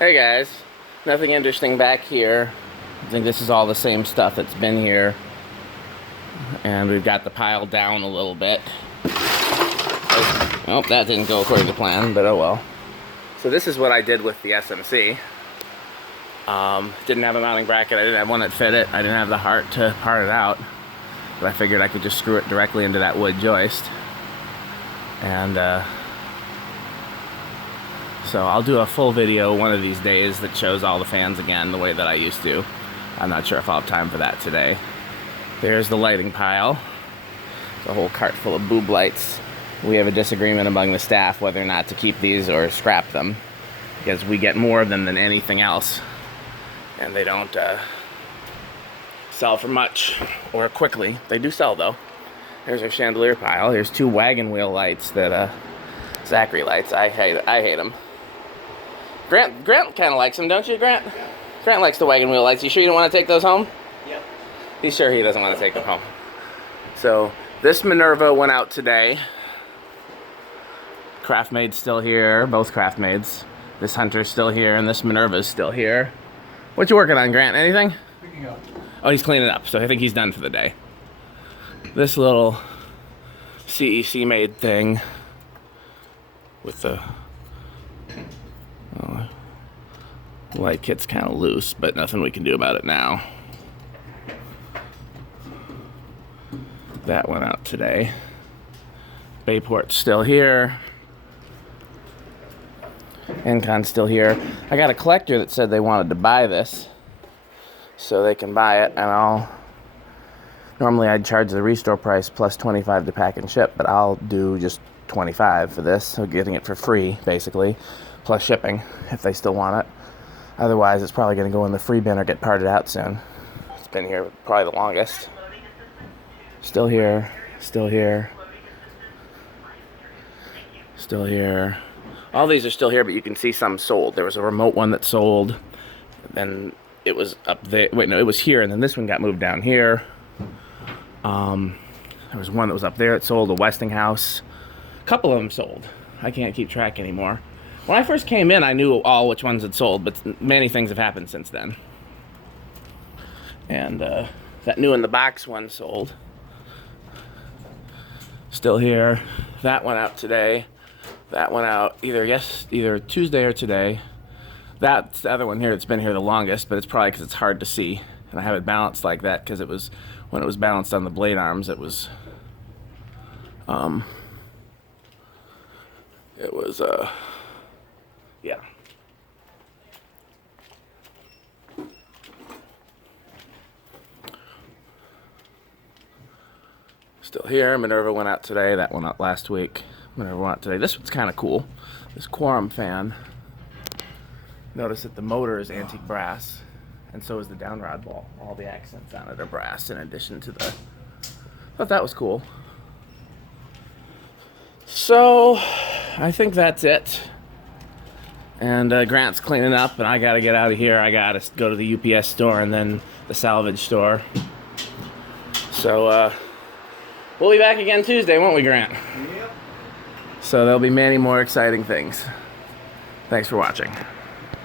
Hey guys, nothing interesting back here. I think this is all the same stuff that's been here. And we've got the pile down a little bit. Oh, that didn't go according to plan, but oh well. So this is what I did with the SMC. Didn't have a mounting bracket, I didn't have one that fit it, I didn't have the heart to part it out. But I figured I could just screw it directly into that wood joist. And so I'll do a full video one of these days that shows all the fans again the way that I used to. I'm not sure if I'll have time for that today. There's the lighting pile. It's a whole cart full of boob lights. We have a disagreement among the staff whether or not to keep these or scrap them, because we get more of them than anything else, and they don't sell for much or quickly. They do sell though. Here's our chandelier pile. Here's two wagon wheel lights that Zachary lights. I hate them. Grant kind of likes them, don't you, Grant? Grant likes the wagon wheel lights. You sure you don't want to take those home? Yep. He's sure he doesn't want to take them home. So this Minerva went out today. Craftmade's still here, both Craftmades. This Hunter's still here, and this Minerva's still here. What you working on, Grant? Anything? Picking up. Oh, he's cleaning up, so I think he's done for the day. This little CEC made thing with the light kit's kind of loose, but nothing we can do about it now. That went out today. Bayport's still here. Encon's still here. I got a collector that said they wanted to buy this, so they can buy it, and normally I'd charge the restore price plus $25 to pack and ship, but I'll do just $25 for this, so getting it for free, basically, plus shipping, if they still want it. Otherwise, it's probably going to go in the free bin or get parted out soon. It's been here probably the longest. Still here, still here, still here. All these are still here, but you can see some sold. There was a remote one that sold, then it was up there. Wait, no, it was here, and then this one got moved down here. There was one that was up there that sold, a Westinghouse. A couple of them sold. I can't keep track anymore. When I first came in, I knew all which ones had sold, but many things have happened since then. And that new in the box one sold. Still here. That went out today. That went out either Tuesday or today. That's the other one here that's been here the longest, but it's probably because it's hard to see. And I have it balanced like that because it was, when it was balanced on the blade arms, it was yeah. Still here. Minerva went out today. That went out last week. Minerva went out today. This one's kind of cool. This quorum fan. Notice that the motor is antique brass, and so is the downrod ball. All the accents on it are brass in addition to the... Thought that was cool. So, I think that's it. And Grant's cleaning up, and I gotta get out of here. I gotta go to the UPS store and then the salvage store. So, we'll be back again Tuesday, won't we, Grant? Yep. So there'll be many more exciting things. Thanks for watching.